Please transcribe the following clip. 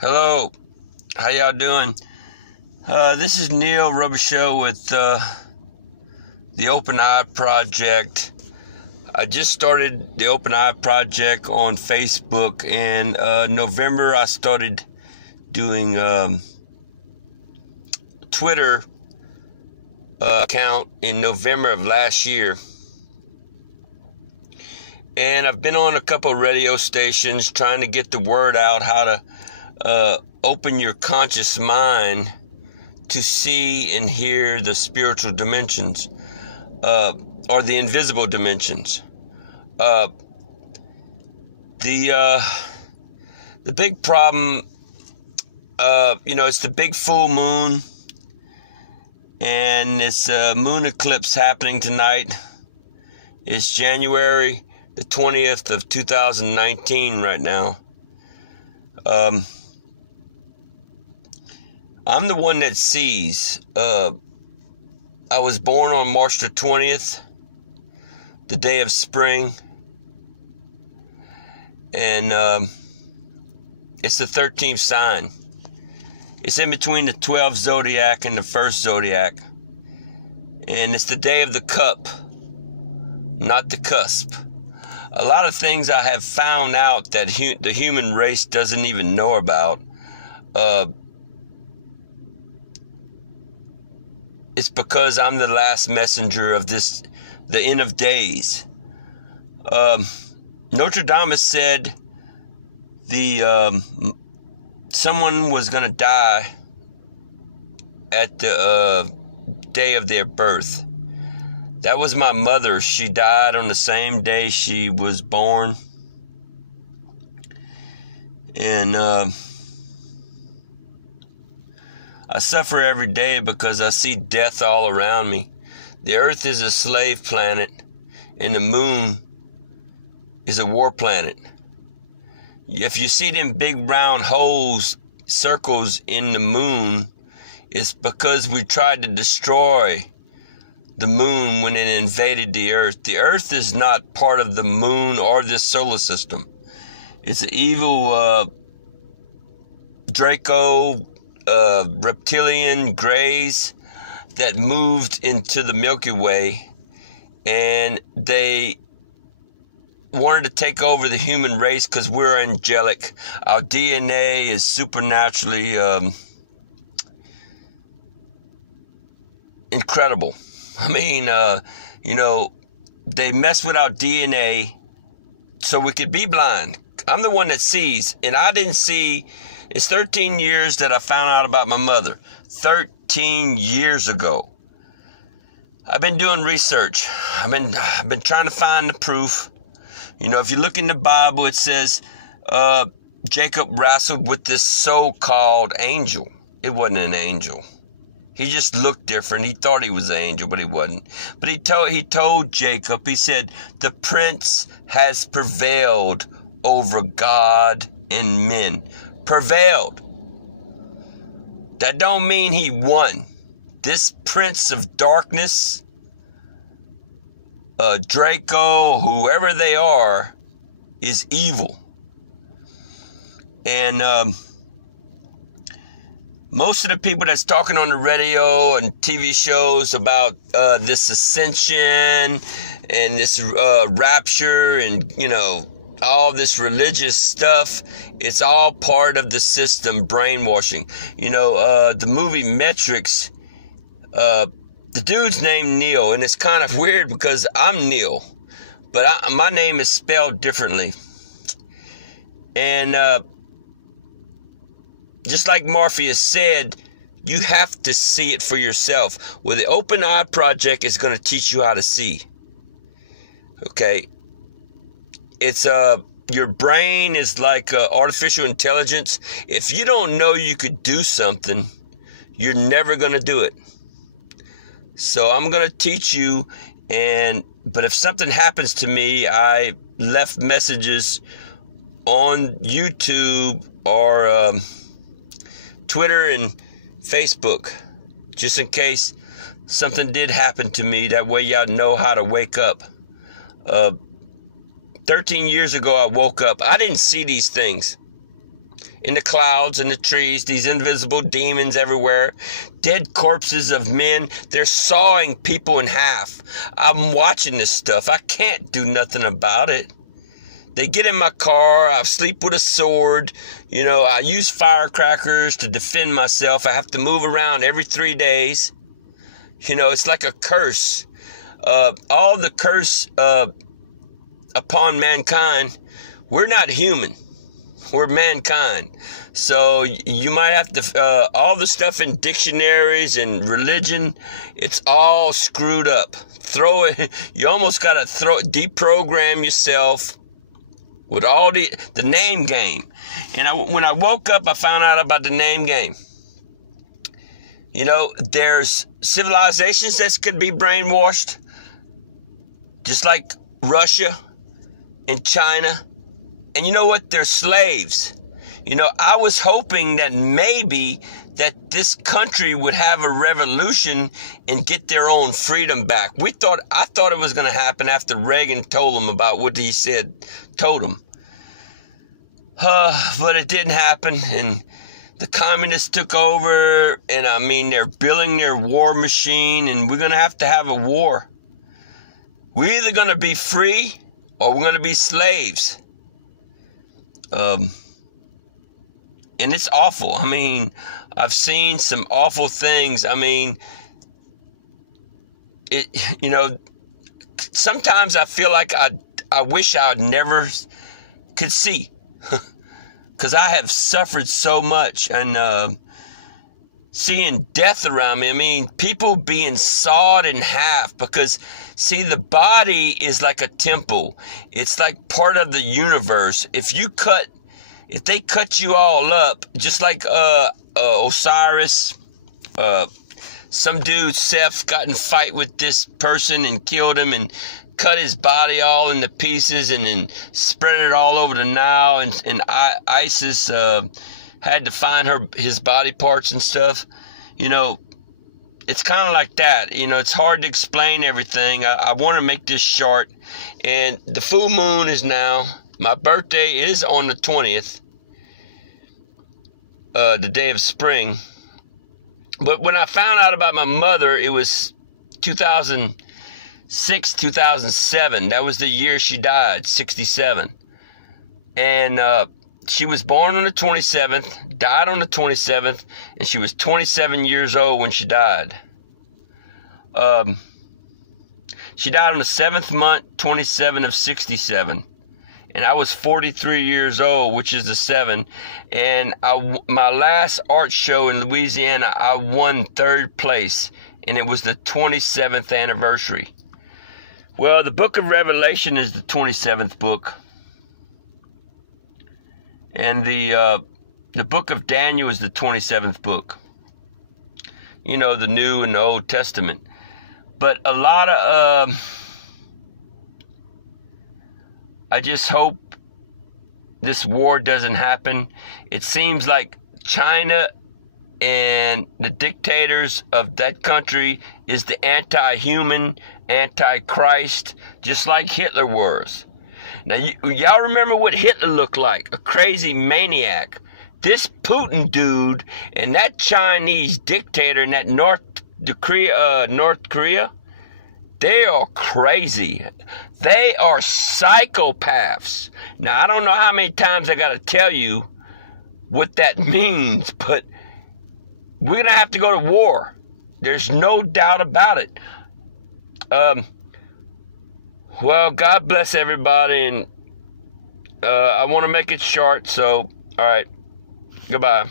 Hello, how y'all doing? This is Neil Rubber Show with the Open Eye Project. I just started the Open Eye Project on Facebook. In November, I started doing Twitter account in November of last year. And I've been on a couple of radio stations trying to get the word out how to open your conscious mind to see and hear the spiritual dimensions, or the invisible dimensions. The big problem, it's the big full moon, and it's a moon eclipse happening tonight. It's January the 20th of 2019 right now. I'm the one that sees. I was born on March the 20th, the day of spring. And it's the 13th sign. It's in between the 12th zodiac and the first zodiac. And it's the day of the cup, not the cusp. A lot of things I have found out that the human race doesn't even know about. It's because I'm the last messenger of the end of days. Notre Dame said someone was going to die at the day of their birth. That was my mother. She died on the same day she was born. And I suffer every day because I see death all around me. The earth is a slave planet, and the moon is a war planet. If you see them big round holes, circles in the moon, it's because we tried to destroy the moon when it invaded the earth. The earth is not part of the moon or this solar system. It's an evil Draco reptilian grays that moved into the Milky Way, and they wanted to take over the human race because we're angelic. Our DNA is supernaturally incredible. I mean, they mess with our DNA so we could be blind. I'm the one that sees, and I didn't see. It's 13 years that I found out about my mother. 13 years ago. I've been doing research. I've been trying to find the proof. If you look in the Bible, it says Jacob wrestled with this so-called angel. It wasn't an angel. He just looked different. He thought he was an angel, but he wasn't. But he told Jacob, he said, the prince has prevailed over God and men. Prevailed. That don't mean he won. This prince of darkness, Draco, whoever they are, is evil. And most of the people that's talking on the radio and TV shows about this ascension and this rapture and, all this religious stuff, it's all part of the system, brainwashing. The movie Matrix, the dude's named Neil, and it's kind of weird because I'm Neil, but my name is spelled differently. And just like Morpheus said, you have to see it for yourself. Well, the Open Eye Project is going to teach you how to see. Okay? It's your brain is like artificial intelligence. If you don't know you could do something, you're never going to do it. So I'm going to teach you, but if something happens to me, I left messages on YouTube or Twitter and Facebook, just in case something did happen to me. That way y'all know how to wake up. 13 years ago, I woke up. I didn't see these things. in the clouds and the trees, these invisible demons everywhere, dead corpses of men. They're sawing people in half. I'm watching this stuff. I can't do nothing about it. They get in my car. I sleep with a sword. You know, I use firecrackers to defend myself. I have to move around every 3 days. You know, it's like a curse. All the curse upon mankind. We're not human. We're mankind. So you might have to, all the stuff in dictionaries and religion, it's all screwed up. Throw it, you almost got to deprogram yourself with all the name game. And when I woke up, I found out about the name game. You know, there's civilizations that could be brainwashed, just like Russia and China. And you know what? They're slaves. You know, I was hoping that maybe that this country would have a revolution and get their own freedom back. I thought it was going to happen after Reagan told them about what he told them. But it didn't happen, and the communists took over, and I mean, they're building their war machine, and we're going to have a war. We're either going to be free or we're going to be slaves. And it's awful. I mean, I've seen some awful things. I mean, you know, sometimes I feel like I wish I never could see, because I have suffered so much, and seeing death around me. I mean, people being sawed in half, because see, the body is like a temple. It's like part of the universe. If they cut you all up, just like Osiris, some dude, Seth, got in a fight with this person and killed him and cut his body all into pieces and then spread it all over the Nile, and ISIS had to find his body parts and stuff. You know, it's kind of like that. You know, it's hard to explain everything. I want to make this short. And the full moon is now. My birthday is on the 20th, the day of spring. But when I found out about my mother, it was 2006, 2007. That was the year she died, 67. And she was born on the 27th, died on the 27th, and she was 27 years old when she died. She died on the 7th month, 27 of 67. And I was 43 years old, which is the 7. And my last art show in Louisiana, I won 3rd place. And it was the 27th anniversary. Well, the book of Revelation is the 27th book. And the book of Daniel is the 27th book. You know, the New and the Old Testament. But a lot of... I just hope this war doesn't happen. It seems like China and the dictators of that country is the anti-human, anti-Christ, just like Hitler was. Now, y'all remember what Hitler looked like? A crazy maniac. This Putin dude and that Chinese dictator in that North Korea, they are crazy. They are psychopaths. Now, I don't know how many times I got to tell you what that means, but we're going to have to go to war. There's no doubt about it. Well, God bless everybody, and I want to make it short, so, all right, goodbye.